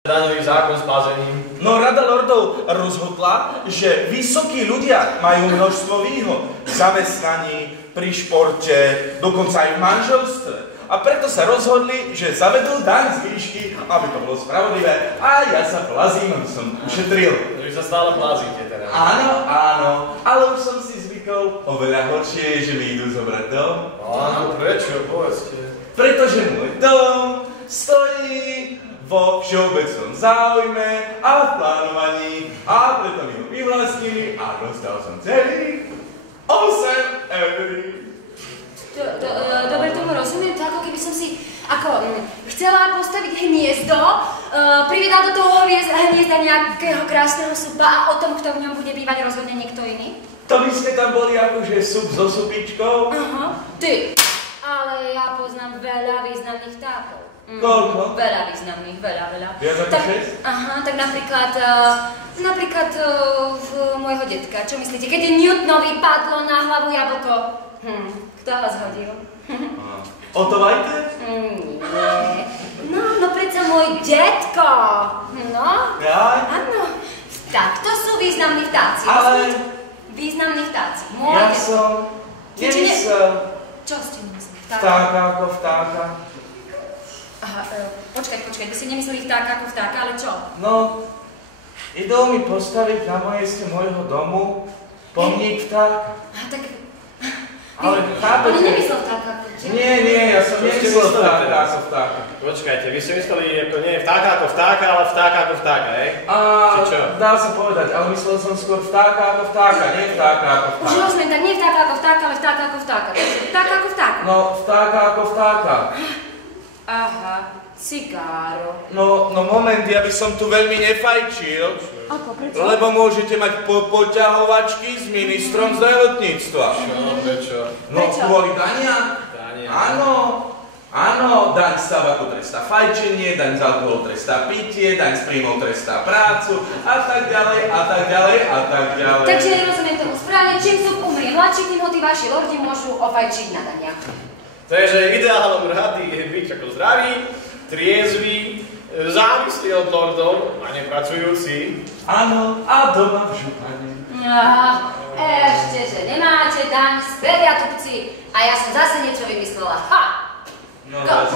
Daňový zákon s pázením. No Rada lordov rozhodla, že vysokí ľudia majú množstvo výhod v zamestnaní, pri športe, dokonca aj v manželstve. A preto sa rozhodli, že zavedú daň z výšky, aby to bolo spravodlivé. A ja sa plazím, aby som ušetril. Vy sa stále plázíte teda. Áno, áno, ale už som si zvykol. Oveľa horšie je, že mi idú zobrať dom. Áno, prečo? Povedzte. Pretože môj dom stojí vo všeobecnom záujme a v plánovaní a preto mi ho vyvlastnili a dostal som celých 8 eur. Dobre, tomu rozumiem, to ako keby som si chcela postaviť hniezdo, privedal do toho hniezda nejakého krásneho supa a o tom, kto v ňom bude bývať, rozhodne niekto iný? To by ste tam boli akože sup so supičkou? Aha, ty. Ale ja poznám veľa významných vtákov. Koľko? Veľa významných, veľa. Viac ako 6? Aha, tak napríklad môjho detka. Čo myslíte, keď Newtonovi padlo na hlavu jablko? Kto ho zhodil? Otto Vajte? Nie. No predsa môj detko. No. Ja? Áno. Tak, to sú významní vtáci. Ale... Významní vtáci. Ja som... nemyslel... Čo ste nemysleli? Vtáka ako vtáka. Aha, počkaj, vy ste nemysleli vtáka ako vtáka, ale čo? No, idú mi postaviť na mieste môjho domu pomník vtáka. Aha, tak... Ale chápete? On nemyslel vtáka ako vtáka. Nie, ja som nemyslel vtáka ako vtáka. Počkajte, vy ste mysleli ako nie vtáka ako vtáka, ale vtáka ako vtáka, hej? Či čo? Dá sa povedať, ale myslel som skôr vtáka ako vtáka, nie vtáka ako vtáka. Už rozumiem, tak nie vtáka ako vtáka, ale vtáka ako vtáka. Vtáka ako vtáka. No, vtáka ako vtáka. Aha, cigáro. No moment, ja by som tu veľmi nefajčil. Ako, prečo? Lebo môžete mať poťahovačky s ministrom zdravotníctva. Prečo? No, kvôli dania? Dania. Áno, daň z tabaku trestá fajčenie, daň z alkoholu trestá pitie, daň z príjmov trestá prácu a tak ďalej. Takže rozumiem tomu správne, čím sú umrie mladší, tým ho tí vaši lordi môžu ofajčiť na daniach. Takže ideálom rady je byť ako zdravý, triezvy, závislý od lordov a nepracujúci. Áno, a doma v župane. Aha, ešte, že nemáte daň, spravia tupci a ja som zase niečo vymyslela. Ha! No, zase.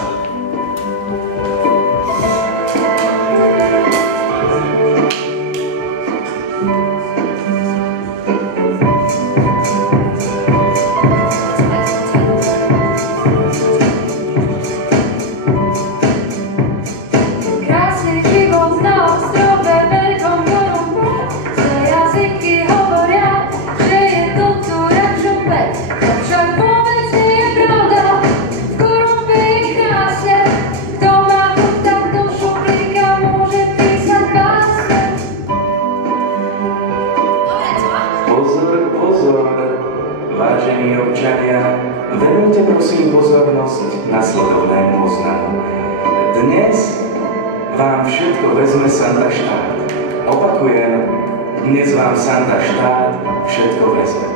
Vážení občania, venujte prosím pozornosť nasledovnému oznamu. Dnes vám všetko vezme Santa štát. Opakujem, dnes vám Santa štát všetko vezme.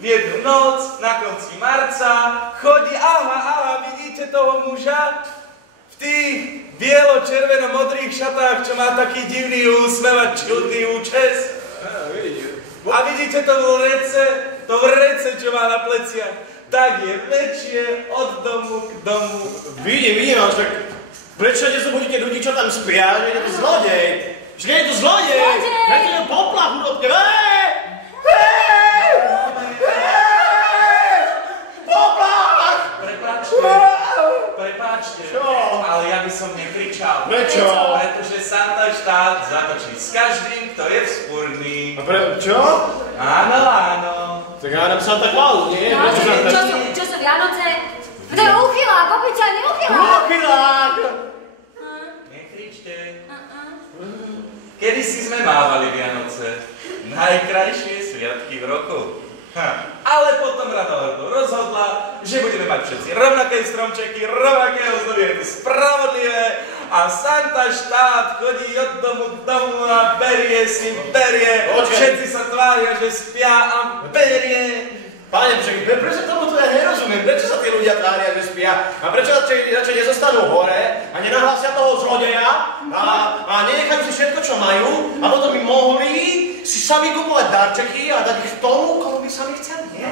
Jednu noc na konci marca chodí, aha, vidíte toho muža? V tých bielo-červeno-modrých šatách, čo má taký divný úsmev a čudný účes. A vidíte to vrece, čo má na pleciach, tak je väčšie od domu k domu. Vidím, ale tak prečo nezobudíte ľudí, čo tam spia, že je to zlodej? Že nie je to zlodej! Prečo je to poplach urobte? Prepáčte, ale ja by som nekričal. Prečo? Pretože Santa štát zatočí s každým, kto je vzpúrny. A čo? Áno. Tak ja nám Santa Claus, nie? No, čo sú Vianoce? To je uchylák, obyčajný uchylák. Uchylák! Nekričte. Kedy si sme mávali Vianoce? Najkrajšie sviatky v roku. Ale potom Rada lordov rozhodla, že budeme mať všetci rovnaké stromčeky, rovnaké ozdoby, je to spravodlivé a Santa štát chodí od domu k domu a berie si, berie. Všetci sa tvária, že spia a berie. Páne, prečo tomu to ja nerozumiem? Prečo sa tí ľudia tvária, že spia? A prečo radšej nezostanú hore a nenahlásia toho zlodeja a nenechajú si všetko, čo majú a potom by mohli si sami kupovať darčeky a dať ich tomu, komu by sami chceli, nie?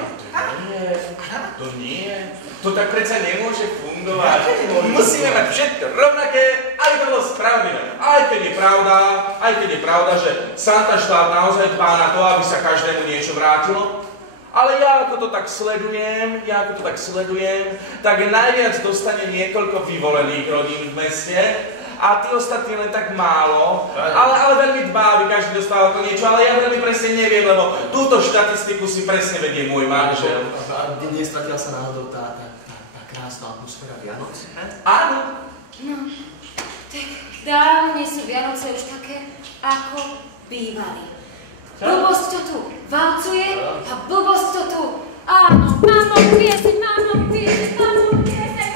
To nie. To tak predsa nemôže fungovať. Musíme mať všetko rovnaké, aj to bolo spravodlivé. Aj keď je pravda, že Santa štát naozaj dbá na to, aby sa každému niečo vrátilo. Ale ja ako to tak sledujem, tak najviac dostane niekoľko vyvolených rodín v meste a tí ostatní len tak málo, ale veľmi dbá, aby každý dostal to niečo, ale ja veľmi presne neviem, lebo túto štatistiku si presne vedie môj manžel. A nestratila sa náhodou tá krásna atmosféra Vianoc? Áno. No, tak dávne sú Vianoce už také, ako bývali. Blbosť to tu valcuje a blbosť to tu. Áno, mámo, pieseň, mámo, pieseň, mámo, pieseň,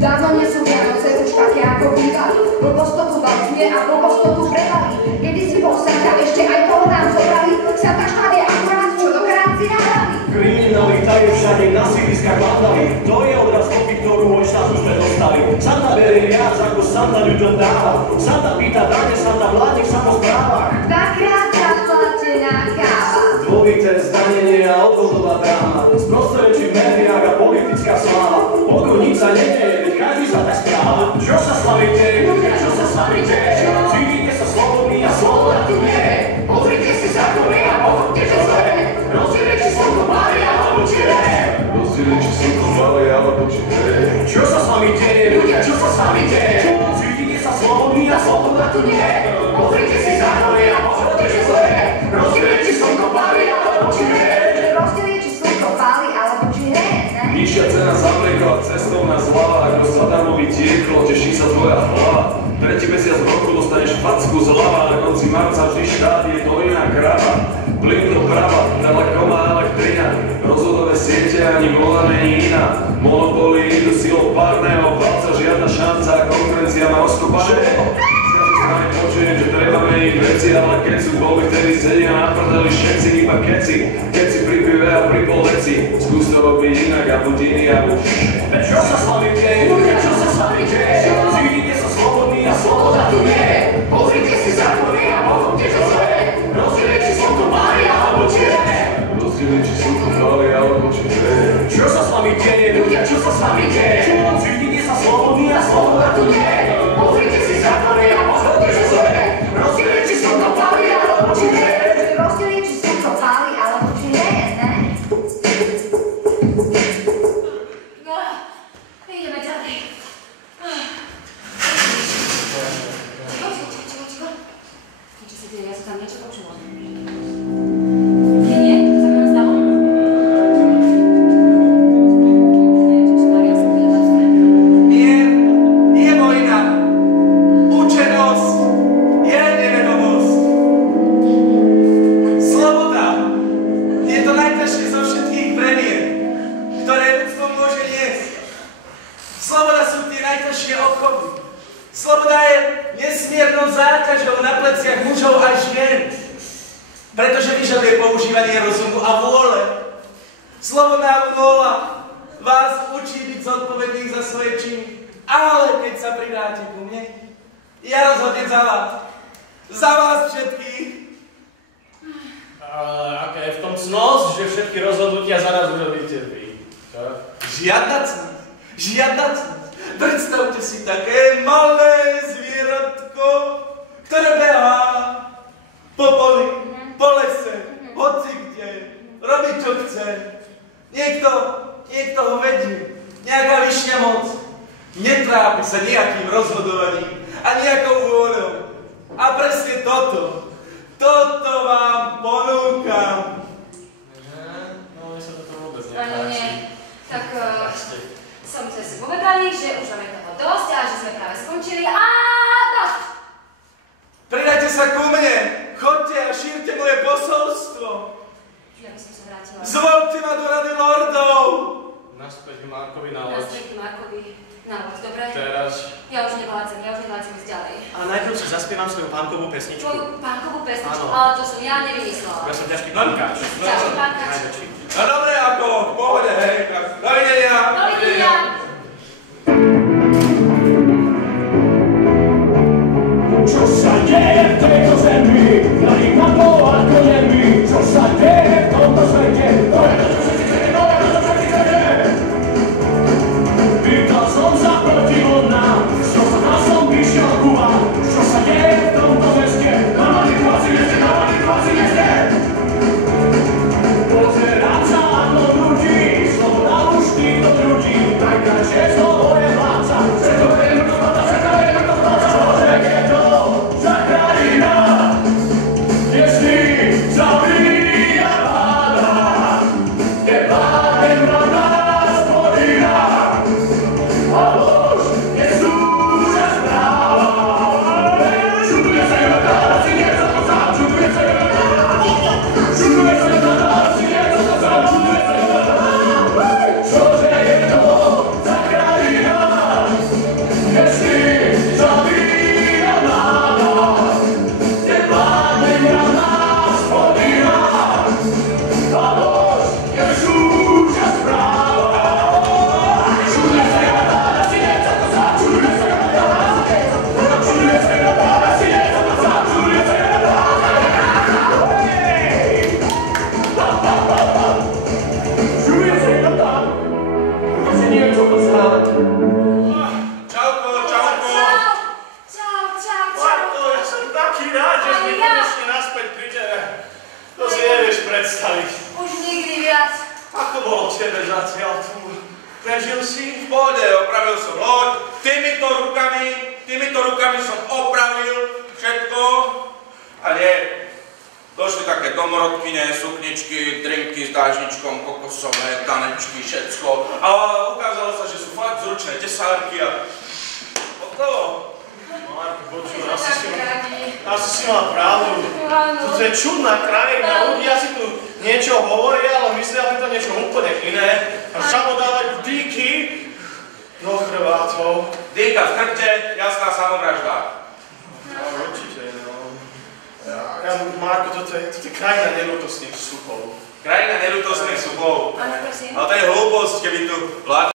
Dávno nie sú Vianoce už také, ako bývali. Blbosť to tu valcuje a blbosť to tu prevalí. Kedysi bol Santa, ešte aj toho nám zobrali. Santa štát je akurát, čo do kránci nahrali. Kriminalita je všade na sídliskách vládali. To je odraz kopy, ktorú môj štát už sme dostali. Santa berie viac, ako Santa ľuďom dáva. Santa pýta dáne, Santa vládne v samosprávach. Dvakrát zaplatená káva. Dvojité zdanenie a odvodová dráma. Sprostredčí v médiách a politická sláva. Pokojník sa nedeje, veď každý sa tak správa. Čo sa slavíte? Čo sa slavíte? Cítite sa slobodný a sloboda tu nie je. Pozrite si zákony a pochopte, čo zle. Rozdielne, či slnko páli, alebo či ne. Rozdielne, či slnko páli, alebo či ne. Čo sa s vami deje? Ľudia, čo sa s vami deje? Cítite sa slobodný a sloboda tu nie je. Pozrite si zákony a pochopte, čo zle. Rozdielne, či slnko páli, alebo či ne. Rozdielne, či slnko páli, alebo či ne. Nižšia cena za mlieko a cestovná zľava, ako zadarmo vytieklo, teší sa tvoja hlava. Tretí mesiac v roku dostaneš facku zľava, na konci marca vždy štát je dojná krava. Plyn doprava, telekom a elektrina, rozvodové siete ani voda není iná. Monopóly idú silou párneho palca, žiadna šanca, konkurencia má oskopané. Počujem, že treba meniť veci, ale keď sú voľby, vtedy sedia na prdeli všetci, iba keci. Keď si pri pive a pri poleci, skús to robiť inak a buď iný a buď. Čo sa s vami deje? Čo sa s vami deje? Cítite sa slobodný a sloboda tu nie je. Pozrite si zákony a pochopte, čo zle. Rozdielne, či slnko páli, alebo či ne. Rozdielne, či slnko páli, alebo či ne. Čo sa s vami deje? Ľudia, čo sa s vami deje? Cítite sa slobodný a sloboda tu nie je. Pozrite si zákony a pochopte, čo zle. Rozdielne, či slnko páli, alebo či ne. Rozdielne, či slnko páli, alebo či ne, ne? Ideme ďalej. Ticho. Niečo sa deje, ja sa tam niečo počula. Nie? To sa mi len stalo? Mier je vojna. Učenosť je nevedomosť. Sloboda je to najťažšie zo všetkých bremien, ktoré ľudstvo môže niesť. Sloboda sú tie najťažšie obchody. Sloboda je nesmiernou záťažou na pleciach mužov a žien, pretože vyžaduje používanie rozumu a vôle. Slobodná vôľa vás učí byť zodpovedných za svoje činy, ale keď sa pridáte ku mne, ja rozhodnem za vás. Za vás všetkých. Ale aká je v tom cnosť, že všetky rozhodnutia za nás urobíte vy? Žiadna cnosť. Predstavte si také malé zvieratko, ktoré behá po poli, po lese, hoci kde, robí čo chce. Niekto ho vedie, nejaká vyššia moc. Netrápi sa nejakým rozhodovaním a nejakou vôľou. A presne toto vám ponúkam. No, my sa toto vôbec Ani nepáči. nie. Tak som si povedali, že už máme toho dosť a že sme práve skončili a dosť! Pridajte sa ku mne, chodte a šírte moje posolstvo. Ja by som sa vrátila. Zvolte ma do Rady lordov! Naspäť k Markovi na loď. Naspäť k Markovi na loď, dobre? Teraz. Ja už nevládzem ísť ďalej. A najprv si zaspievam svoju pánkovú pesničku. Tvoju pánkovú pesničku? Áno. Ale to som ja nevymyslela. Ja som ťažký pánkač. Ťažký pánkač. Najväčší. No dobre, ako v pohode, hej. Dovidenia! Dovidenia! Čo sa deje v tejto zemi? Hľadí na to ako nemi. Čo sa deje v tomto svete? To je to, čo sa ti deje, to je to, čo sa ti deje. Pýtal som sa proti vodnám, čo sa na som vyšiel kúva. Čo sa deje v tomto meste? Na manipulácii meste. Pozerám sa ako ľudí, sloboda už týchto ľudí. Najkrajšie slovo je vládca, všetko je mŕtvo vládca, čože je to za krajina, kde si zabíja vláda, kde vládne mravná spodina, a lož je súža správa. Šutuje sa jedna tára, si nie za to sám, šutuje sa jedna tára, šutuje sa jedna tára, si nie za to sám, šutuje sa jedna tára, čože je to za krajina, kde si zabíja vláda, kde vládne mravná spodina, a lož je súža správa. Šutuje sa jedna tára, si nie za to sám, šutuje sa jedna tára, šutuje sa jedna tára, si nie za to sám, šutuje sa jedna tára. Hej! Šutuje sa jedna tára, si nie za to sám. Čauko, čauko! Čau. Marko, ja som taký rád, že sme Aj ja. konečne naspäť pri tebe. To si nevieš predstaviť. Už nikdy viac. Ako bolo tebe zatiaľ tu? Prežil si? V pohode, opravil som loď, týmito rukami som opravil všetko. A nie, došli také domorodkyne, sukničky, drinky s dážničkom, kokosové, tanečky, všetko. A ukázalo sa, že sú fakt zručné tesárky a hotovo. Marko, počuj, My sme tak radi. asi si mal pravdu. Áno. To je čudná krajina, ľudia si tu niečo hovoria, ale myslia by to niečo úplne iné. A samo dávať dýky do chrbátov. Dýka v chrbte, jasná samovražda. No, určite, no. Marko, toto je krajina neľútostných supov. Krajina neľútostných supov. Áno, prosím. Ale to je hlúposť, keby tu vládne